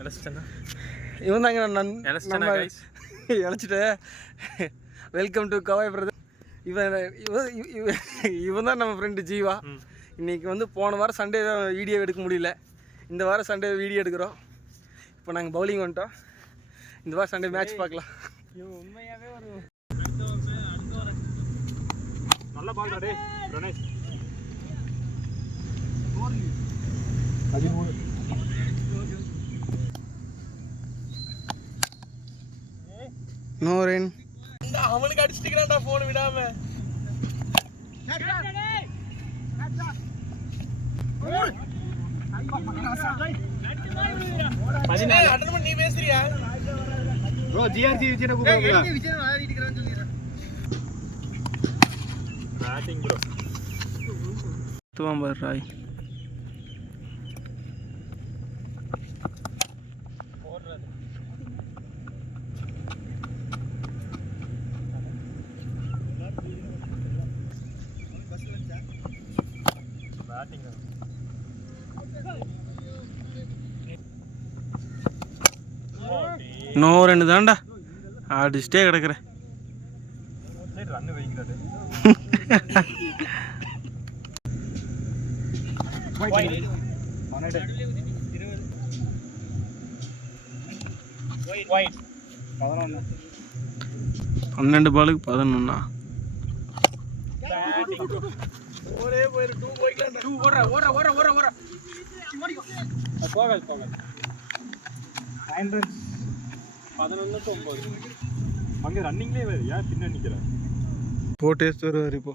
இவன் தாங்க நான் இழைச்சிட்டு வெல்கம் டு கவாய் பிரதர். இவன் தான் நம்ம ஃப்ரெண்டு ஜீவா. இன்றைக்கி வந்து போன வாரம் சண்டே வீடியோ எடுக்க முடியல, இந்த வாரம் சண்டே வீடியோ எடுக்கிறோம். இப்போ நாங்கள் பவுலிங் வந்துட்டோம். இந்த வாரம் சண்டே மேட்ச் பார்க்கலாம். உண்மையாகவே ஒரு நல்ல ball day Pranesh. 13 no rain. அவனுக்கு அடிச்சிட்டுக்கிறான்டா போன் விடாம. நீ பேசுறியா ப்ரோ? ஜிஆர்ஜி விஜயனை கூப்பிடுறா. விஜயன் விளையாடிட்டு இருக்கறான்னு சொல்லிடுறேன். Batting bro. துவம்பர் ராய் போடுறது பேட்டிங். நோ ரெண்டு தான்டா அடிச்சிட்டே கிடக்குறேன். ரன்னு வைக்கிறது. பன்னெண்டு பாலுக்கு 11. ஒரே போயிரு 2 போய்க்கலாம். 2 ஓடுற. போகாது 9 ரன்ஸ் 11-9. அங்கே ரன்னிங்லேயே வேறு ஏன் பின்ன நிற்கிறேன். போட்டேஸ் வருவார் இப்போ.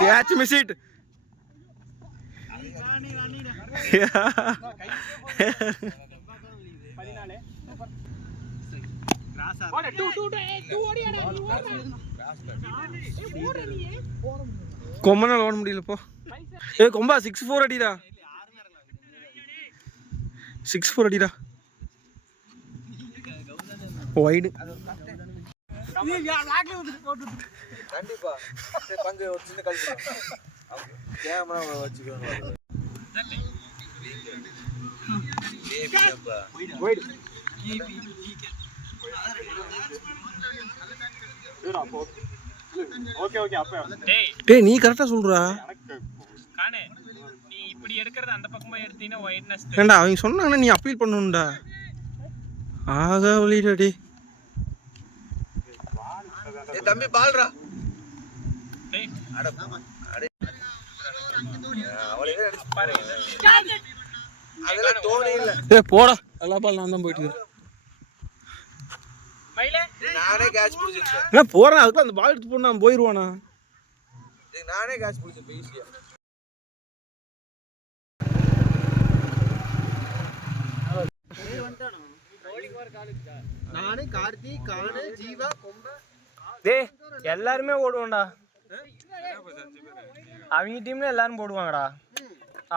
Catch miss it. கொம்பனால ஓட முடியல போ. கொம்பா 6-4 அடிடா. 6-4 அடிடா. வைடு கண்டிப்பா பந்து ஒரு சின்ன கல்வி கேமரா வச்சுக்கணும். டேய் நீ கரெக்டா சொல்றா. நீ இப்படி எடுக்கிறது அந்த பக்கமா எடுத்தீனா வைட்னஸ். ஏண்டா அவங்க சொன்னாங்கன்னா நீ அப்பீல் பண்ணணும்டா. ஆகா வலிடா. ஏய் தம்பி பால்ரா. டேய் அட அவளே பாரு. அதெல்லாம் தோணே இல்ல. ஏய் போடா. எல்லா பால் நான் தான் போயிட்டு இருக்கேன். மயிலே நானே கேட்ச் புடிச்சிட்டேன். நான் போறேன். அதுக்கு அந்த பால் எடுத்து போனா நான் போயிடுவானா. நானே கேட்ச் புடிச்சிட்டேன் ஈஸியா. ஏய் வந்துட்டானோ ரோலிங் வர காலுக்குடா. நானே கார்த்தி கானே ஜீவா கொம்ப டேய் எல்லாரும் ஓடுவாங்கடா. அவங்க டீம்ல எல்லாரும் போடுவாங்கடா.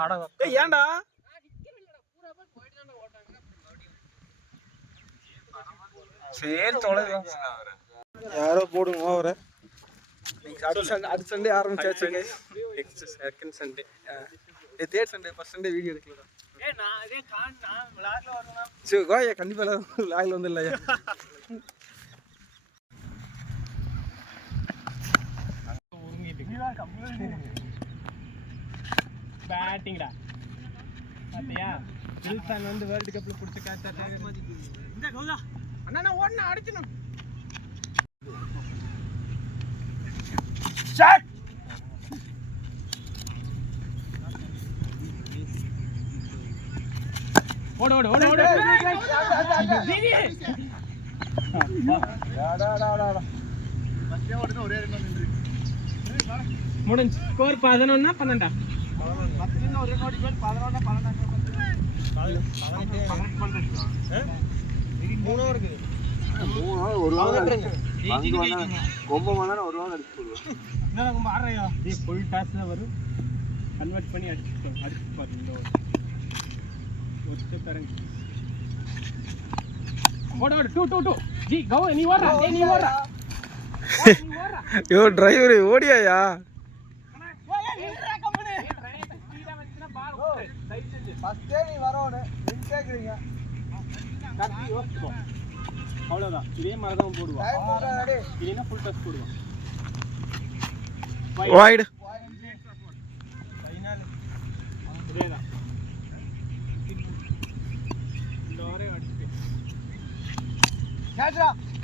அட ஏய் ஏன்டா சேர் தொலைங்க. யாரோ போடுங்க ஓவர. அடுத்த சண்டே ஆரம்பிச்சாச்சு guys. Next second Sunday. Third Sunday first Sunday video எடுக்கலடா. ஏய் நான் இதே நான் விளையாட்ல வரணும். சரி கோயா கண்டிப்பா விளையாட்ல வந்துடலையா. பேட்டிங்டா பாத்தியா? வில்சன் வந்து வேர்ல்ட் கப்ல புடிச்ச கேட்சா இந்த கௌதா அண்ணா நான் ஓடுனா அடிச்சணும். ஷாட் ஓடு தீவி டா ஃபர்ஸ்ட் ஓடுன ஒரே ரன் நின்று முடிஞ்சு. ஸ்கோர் 11-12. 10 இன்னும் ஒரு நோடி கோல் 11-12. மூணு இருக்கு. ஒரு கொம்ப வந்தா ஒரு ரன் அடிச்சு போடுவோம். என்ன கொம்ப ஆறயா? இது ஃபுல் டாஸ்ல வரும். கன்வெர்ட் பண்ணி அடிச்சு பாரு இந்த ஒரு ஸ்டெப் இறங்கி ஓட 2 ஜி கோ நீ ஓடுறா நீ ஓடுறா யோ டிரைவர் ஓடியாயா அவ்வளோதான் இதே மாதிரி தான் போடுவான் இல்லைன்னா ஃபுல் டச் போடுவான் வைடு இதேதான் இந்த வரையும் அடிச்சு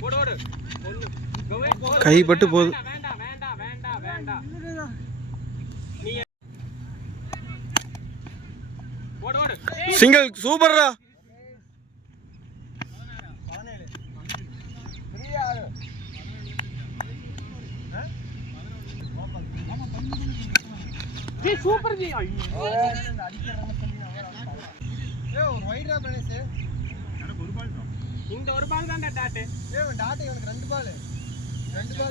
ஓடு கைப்பட்டு போகுது வேண்டாம் நீ ஓடு சிங்கிள் சூப்பர்ரா சூப்பர் ஜி இந்த ஒரு பால் தான் டாட் இவனுக்கு ரெண்டு பால்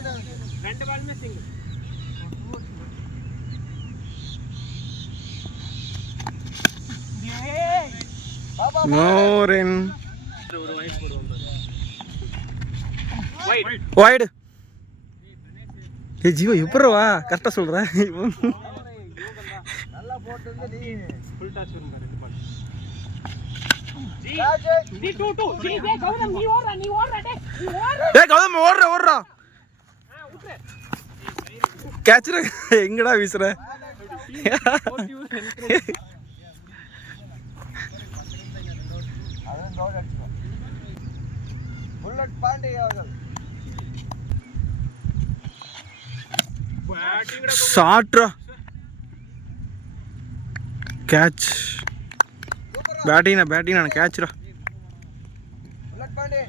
தான் ரெண்டு பாலுமே சிங்கிள் மோரின் ஒரு வைட் போடுவோம் வைட் வைடு ஏ ஜீவா எப்பறவா கரெக்டா சொல்றேன் நல்லா போட்டு வந்து நீ ஃபுல் டாச் வரும் ரெண்டு பால் ஜி 2 ஜி டே கௌதம் நீ ஓடுறா டேய் நீ ஓடுறா டேய் கௌதம் ஓடுறா விட்டுரு கேட்ச்ற எங்கடா வீசுற அவன் கவுட் அடிச்சுவான் புல்லட் பாண்டே அவர்கள் ஷாட்ரா கேட்ச் பேட்டிங் நான் கேட்ச்ரா புல்லட் பாண்டே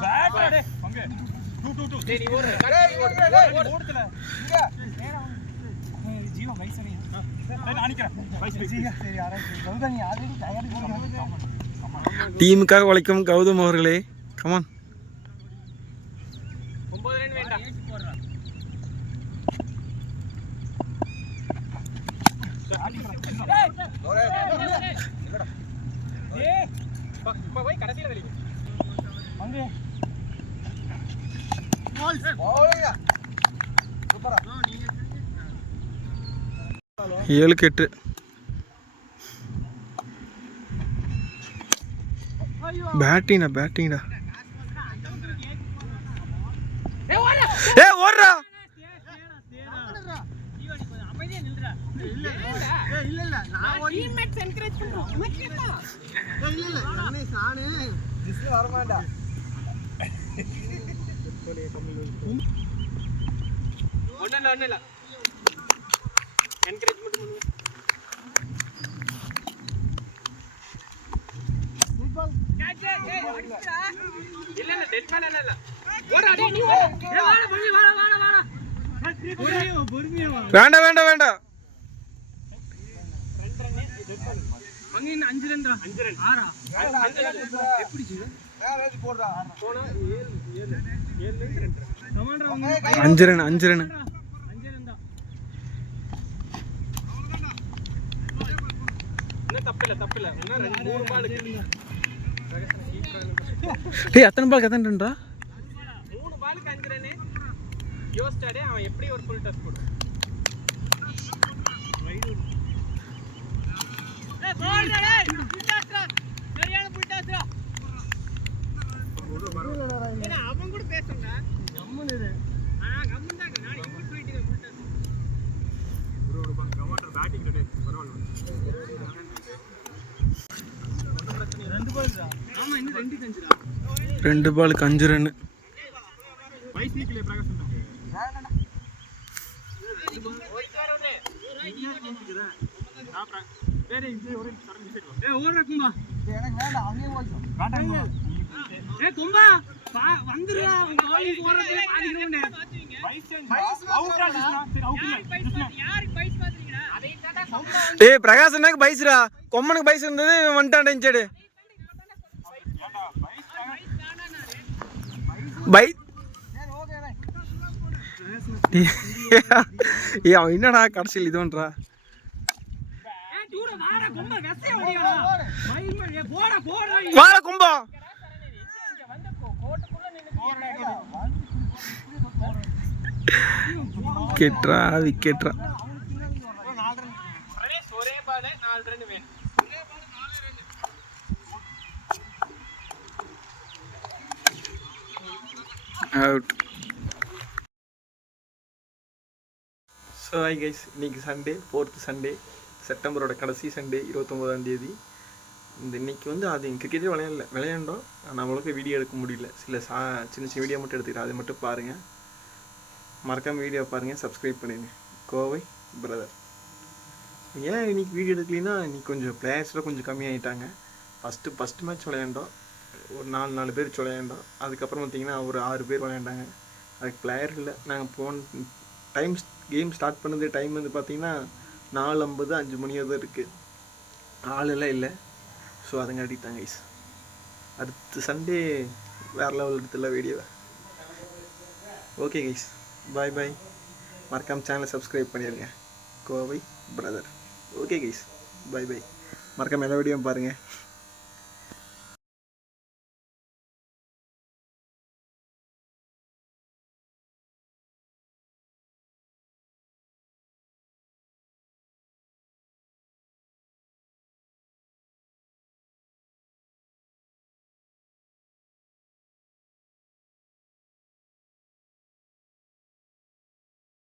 பேட் பங்க 2 டேய் நீ ஓடு ஓடுடல இங்க ஜீவா வைஸ் நீ நான் அடிக்கிறேன் வைஸ் சரி ஆரம்பி கௌதம் நீ ஆல்ரெடி டயர்ட் போறீங்க டீமுக்காக உழைக்கும் கௌதம் அவர்களே கமான் 9 ரன் வேண்டாம் 8 போடுறா டேய் இப்ப போய் கடைசில வெளிய அங்க ஓய்யா சூப்பரா 7-8 பேட்டிங்டா ஏய் ஓடுறா அமைதியா நில்றா இல்ல நான் டீம்மேட்ஸ் என்கரேஜ் பண்றோம் உனக்கு என்ன இல்ல நானே சானே திஸ் வரமாட்டா ஒண்ணல என்கரேஜ் மட்டும் பண்ணுங்க ஃபுட்பால் கேட்ச் அடிச்சா இல்ல டெட் மேன் இல்ல ஓடா டேய் நீ ஓடு ஏய் வாடா பொறுமையா வேண்டாம் அங்க இன்னும் 5 ரன் 6 எப்படி ஜி வேற போடுறா போனா 7 ரன் கமாண்டர் 5 ரன் 5 ரன் தான் என்ன தப்பில்ல என்ன 3 பால் டேய் அத்தனை பால் கதன்றா 3 பாலுக்கு 5 ரன் யோஸ்டாடே அவன் எப்படி ஒரு ஃபுல் டச் போடுவான் வைடு ஏய் கோல் டேய் ஃபுல் டச்ரா சரியான ஃபுல் டச்ரா ஏனா அவன் கூட பேசுறடா கம்மன் இரு கம்மன் தான் நான் இங்க போயிட்டே ஃபுல் டச் ஒரு கமாண்டர் பேட்டிங் ரெடி பரவாயில்லை 2 பால்டா ஆமா இன்னும் 2 கஞ்சிரா 2 பாலுக்கு 5 ரன் வைஸ் நிக்கல பிரகாஷ் டேய் பிரகாஷ் அண்ணாக்கு பைஸ்ரா கொம்மனுக்கு பைஸ் இருந்தது வந்துட்டான் இன்சைடு பை அவன் என்னடா கடைசியில் இது பண்றா வாழ கும்பம் விக்கெட்ரா விக்கெட்ரா அவுட். ஸோ ஹாய் கைஸ், இன்னைக்கு சண்டே, 4th சண்டே, செப்டம்பரோட கடைசி சண்டே, 29ஆம் தேதி. இன்னைக்கு வந்து அது கிரிக்கெட்டே விளையாண்டோம். நம்மளுக்கு வீடியோ எடுக்க முடியல. சின்ன சின்ன வீடியோ மட்டும் எடுத்துக்கிறேன், அதை மட்டும் பாருங்கள். மறக்காமல் வீடியோ பாருங்கள், சப்ஸ்கிரைப் பண்ணிடுங்க. கோவை பிரதர். ஏன் இன்னைக்கு வீடியோ எடுக்கலைன்னா, இன்னைக்கு கொஞ்சம் பிளேயர்ஸில் கொஞ்சம் கம்மியாகிட்டாங்க. ஃபஸ்ட்டு மேட்ச் விளையாண்டோம், ஒரு 4 பேர் விளையாண்டோம். அதுக்கப்புறம் பார்த்திங்கன்னா ஒரு 6 பேர் விளையாண்டாங்க. அதுக்கு பிளேயர் இல்லை. நாங்கள் போன கேம் ஸ்டார்ட் பண்ணது டைம் வந்து பார்த்திங்கன்னா 4:50 5 மணியாக தான் இருக்குது. ஆளெல்லாம் இல்லை. ஸோ அதுங்க அடித்தாங்க கைஸ். அடுத்த சண்டே வேறு லெவல் எடுத்துல வீடியோ. ஓகே கைஸ், பாய் பாய். மறக்காமல் சேனலை சப்ஸ்கிரைப் பண்ணிடுங்க. கோவை பிரதர். ஓகே கைஸ், பாய் பாய். மறக்காமல் எல்லா வீடியோவும் பாருங்கள்.